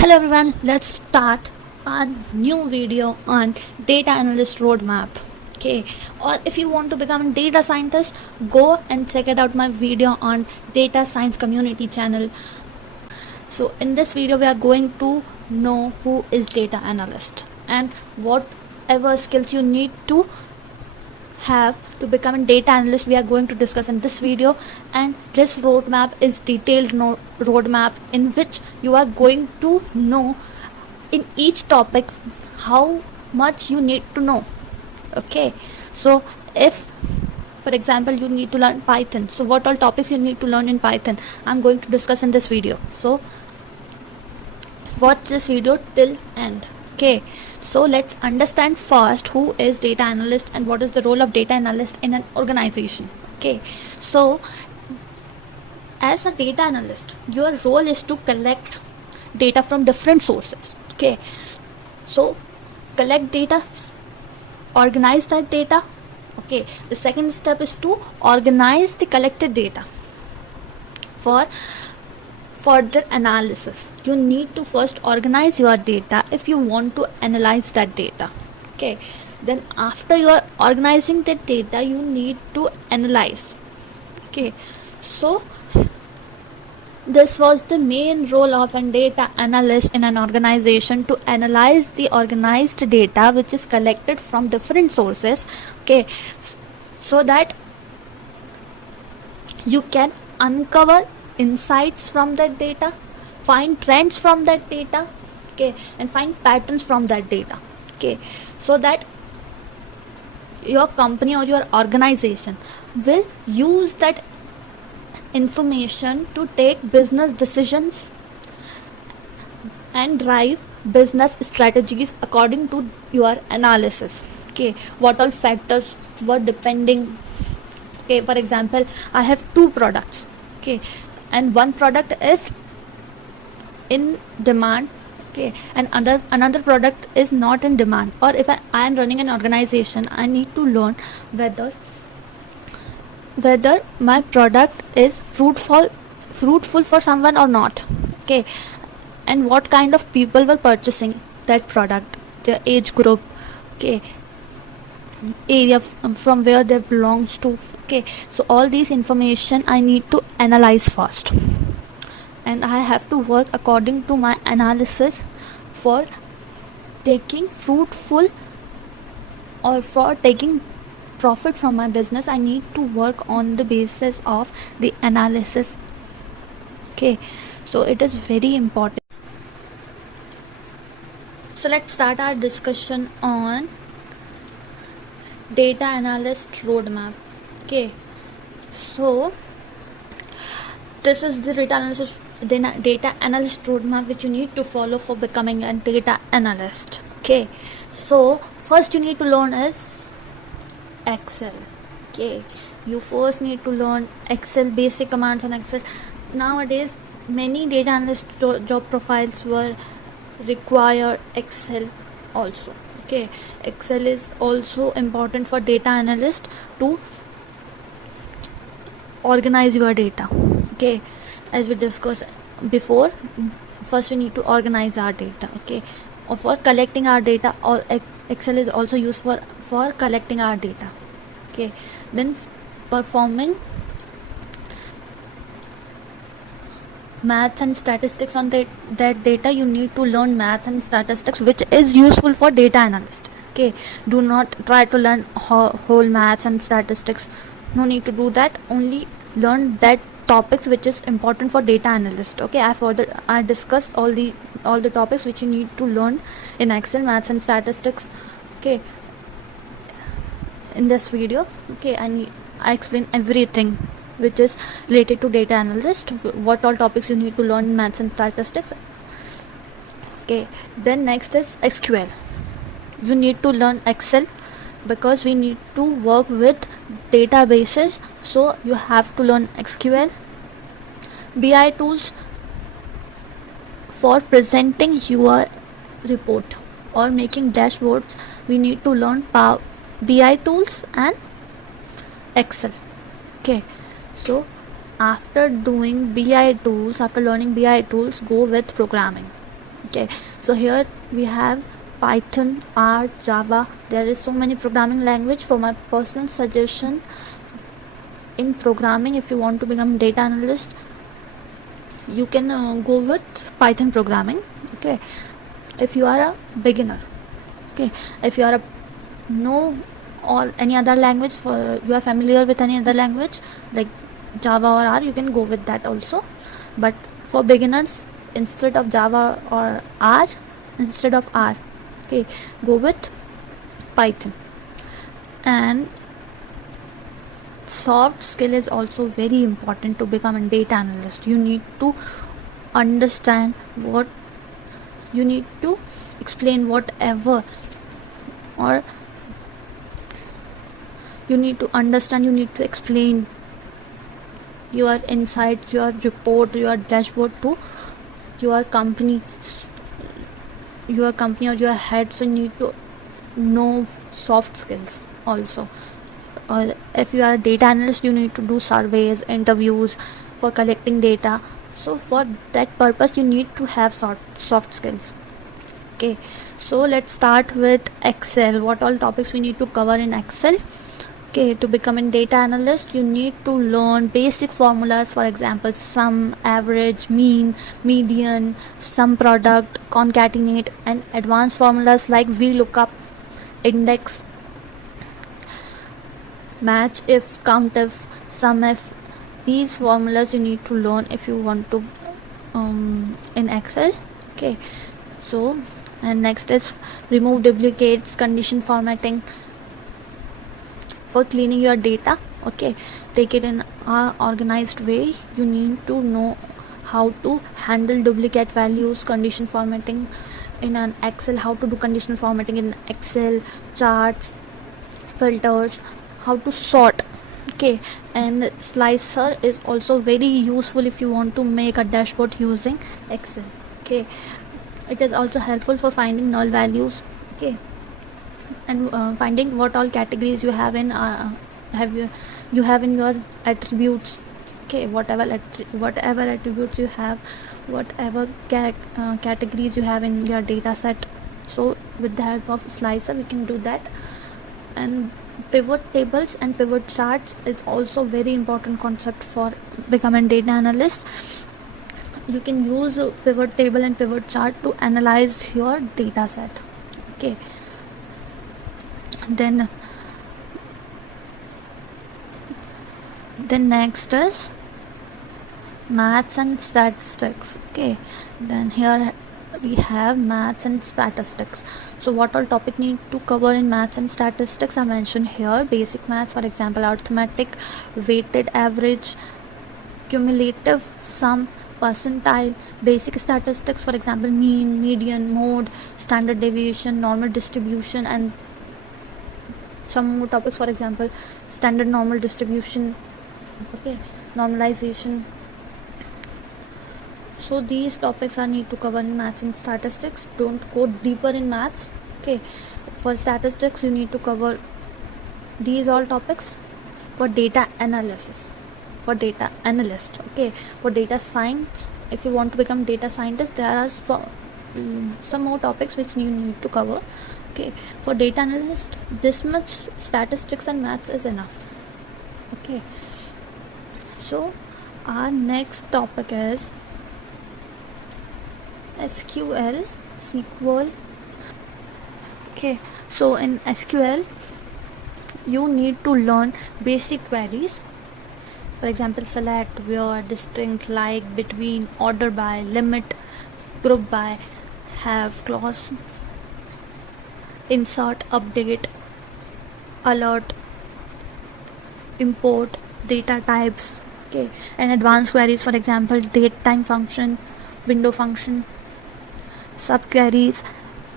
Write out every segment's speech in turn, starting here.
Hello everyone, let's start a new video on data analyst roadmap. Okay, or if you want to become a data scientist, go and check it out my video on data science community channel. So in this video we are going to know who is data analyst and whatever skills you need to have to become a data analyst we are going to discuss in this video. And this roadmap is detailed roadmap in which you are going to know in each topic how much you need to know. Okay, so if for example you need to learn Python, so what all topics you need to learn in Python I'm going to discuss in this video. So watch this video till end. Okay, so let's understand first who is data analyst and what is the role of data analyst in an organization. Okay, so as a data analyst your role is to collect data from different sources. Okay, so collect data, organize that data. Okay, the second step is to organize the collected data for further analysis. You need to first organize your data if you want to analyze that data. Okay, then after you are organizing the data you need to analyze. Okay, so this was the main role of a data analyst in an organization, to analyze the organized data which is collected from different sources. Okay, so that you can uncover insights from that data, find trends from that data. Okay, and find patterns from that data. Okay, so that your company or your organization will use that information to take business decisions and drive business strategies according to your analysis. Okay, what all factors were depending. Okay, for example I have two products. Okay, and one product is in demand. Okay, and another product is not in demand. Or if I am running an organization, I need to learn whether my product is fruitful for someone or not. Okay, and what kind of people were purchasing that product, their age group. Okay, area from where they belongs to. Okay, so all these information I need to analyze first, and I have to work according to my analysis for taking fruitful or for taking profit from my business. I need to work on the basis of the analysis. Okay, so it is very important. So let's start our discussion on data analyst roadmap. Okay, so this is the data analyst roadmap which you need to follow for becoming a data analyst. Okay, so first you need to learn is Excel. Okay, you first need to learn Excel, basic commands on Excel. Nowadays many data analyst job profiles were require Excel also. Okay, Excel is also important for data analyst to organize your data. Okay, as we discussed before, first we need to organize our data. Okay, or for collecting our data, or Excel is also used for collecting our data. Okay, then performing maths and statistics on that data. You need to learn maths and statistics which is useful for data analyst. Okay, do not try to learn whole maths and statistics. No need to do that. Only learn that topics which is important for data analyst. Okay, I discussed all the topics which you need to learn in Excel, maths and statistics. Okay, in this video. Okay, I explain everything which is related to data analyst, what all topics you need to learn in maths and statistics. Okay, then next is SQL. You need to learn Excel because we need to work with databases, so you have to learn SQL. BI tools for presenting your report or making dashboards, we need to learn BI tools and Excel. Okay, so after learning BI tools, go with programming. Okay, so here we have Python, R, Java. There is so many programming language. For my personal suggestion in programming, if you want to become data analyst, you can go with Python programming. Okay, if you are a beginner. Okay, if you are a no all any other language, for you are familiar with any other language like Java or R, you can go with that also. But for beginners, instead of Java or R, instead of R, okay, go with Python. And soft skill is also very important to become a data analyst. You need to understand what you need to explain whatever, or you need to understand, you need to explain your insights, your report, your dashboard to your company or your head. So you need to know soft skills also. Or if you are a data analyst, you need to do surveys, interviews for collecting data. So for that purpose, you need to have soft skills. Okay, so let's start with Excel. What all topics we need to cover in Excel? Okay, to become a data analyst, you need to learn basic formulas, for example, sum, average, mean, median, sum product, concatenate, and advanced formulas like VLOOKUP, index, match if, count if, sum if. These formulas you need to learn if you want to in Excel. Okay, so and next is remove duplicates, condition formatting for cleaning your data. Okay, take it in a organized way. You need to know how to handle duplicate values, condition formatting in an Excel, how to do conditional formatting in Excel, charts, filters, how to sort. Okay, and slicer is also very useful if you want to make a dashboard using Excel. Okay, it is also helpful for finding null values. Okay, and finding what all categories you have in you have in your attributes. Okay, whatever attributes you have, whatever categories you have in your data set. So with the help of slicer we can do that. And pivot tables and pivot charts is also very important concept for becoming data analyst. You can use a pivot table and pivot chart to analyze your data set. Okay, then next is maths and statistics. Okay, then here we have maths and statistics. So what all topic need to cover in maths and statistics I mentioned here. Basic maths, for example, arithmetic, weighted average, cumulative sum, percentile. Basic statistics, for example, mean, median, mode, standard deviation, normal distribution, and some more topics, for example, standard normal distribution. Okay, normalization. So these topics are need to cover in maths and statistics. Don't go deeper in maths. Okay, for statistics you need to cover these all topics. For data analysis, for data analyst. Okay, for data science, if you want to become data scientist, there are some more topics which you need to cover. Okay, for data analyst, this much statistics and maths is enough. Okay, so our next topic is SQL. Okay, so in SQL you need to learn basic queries. For example, select, where, distinct, like, between, order by, limit, group by, have, clause, insert, update, alert, import, data types. Okay, and advanced queries, for example, date time function, window function, subqueries,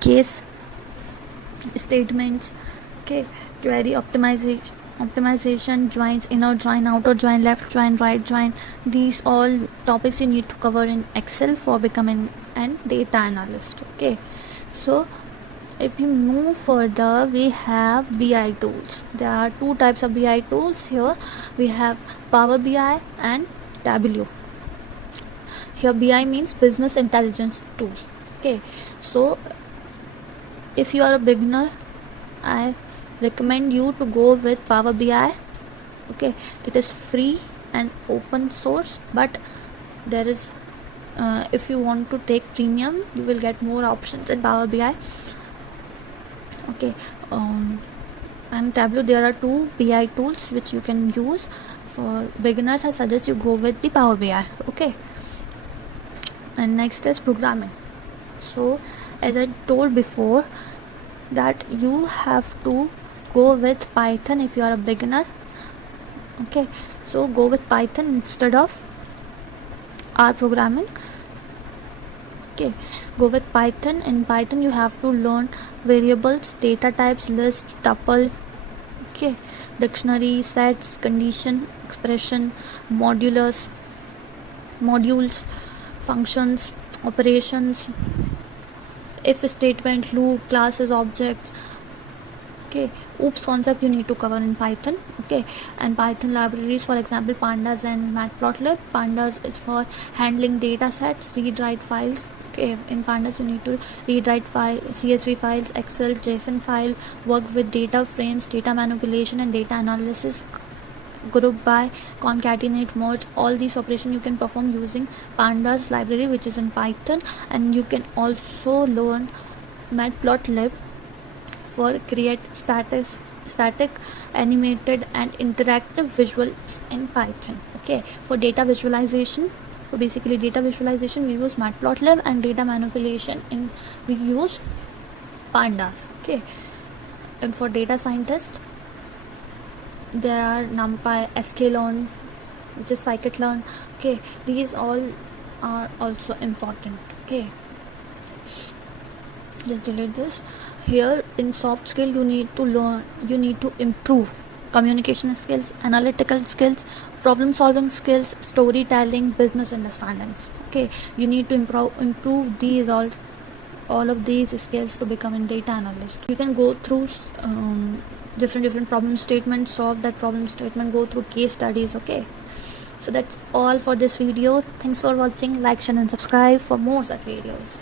case statements. Okay, query optimization, joins, inner join, outer join, left join, right join. These all topics you need to cover in Excel for becoming an data analyst. Okay, so if you move further, we have BI tools. There are two types of BI tools here. We have Power BI and Tableau. Here BI means business intelligence tools. Okay, so if you are a beginner, I recommend you to go with Power BI. Okay, it is free and open source, but there is if you want to take premium, you will get more options in Power BI. Okay, and Tableau, there are two BI tools which you can use. For beginners, I suggest you go with the Power BI. Okay, and next is programming. So as I told before, that you have to go with Python if you are a beginner. Okay, so go with Python instead of R programming. Okay, go with Python. In Python you have to learn variables, data types, list, tuple, okay, dictionary, sets, condition, expression, modules, functions, operations, if statement, loop, classes, objects. Okay, oops concept you need to cover in Python. Okay, and Python libraries, for example, Pandas and Matplotlib. Pandas is for handling data sets, read write files. Okay, in Pandas you need to read write file, CSV files, Excel, JSON file, work with data frames, data manipulation and data analysis, group by, concatenate, merge. All these operations you can perform using Pandas library, which is in Python. And you can also learn Matplotlib for create static, animated and interactive visuals in Python. Okay, for data visualization, so basically data visualization we use Matplotlib, and data manipulation we use Pandas. Okay, and for data scientist there are NumPy, sklearn, which is scikit-learn. Okay, these all are also important. Okay, just delete this. Here in soft skill you need to improve communication skills, analytical skills, problem solving skills, storytelling, business understandings. Okay, you need to improve these all of these skills to become a data analyst. You can go through different problem statements, solve that problem statement, go through case studies. Okay, so that's all for this video. Thanks for watching. Like, share and subscribe for more such videos.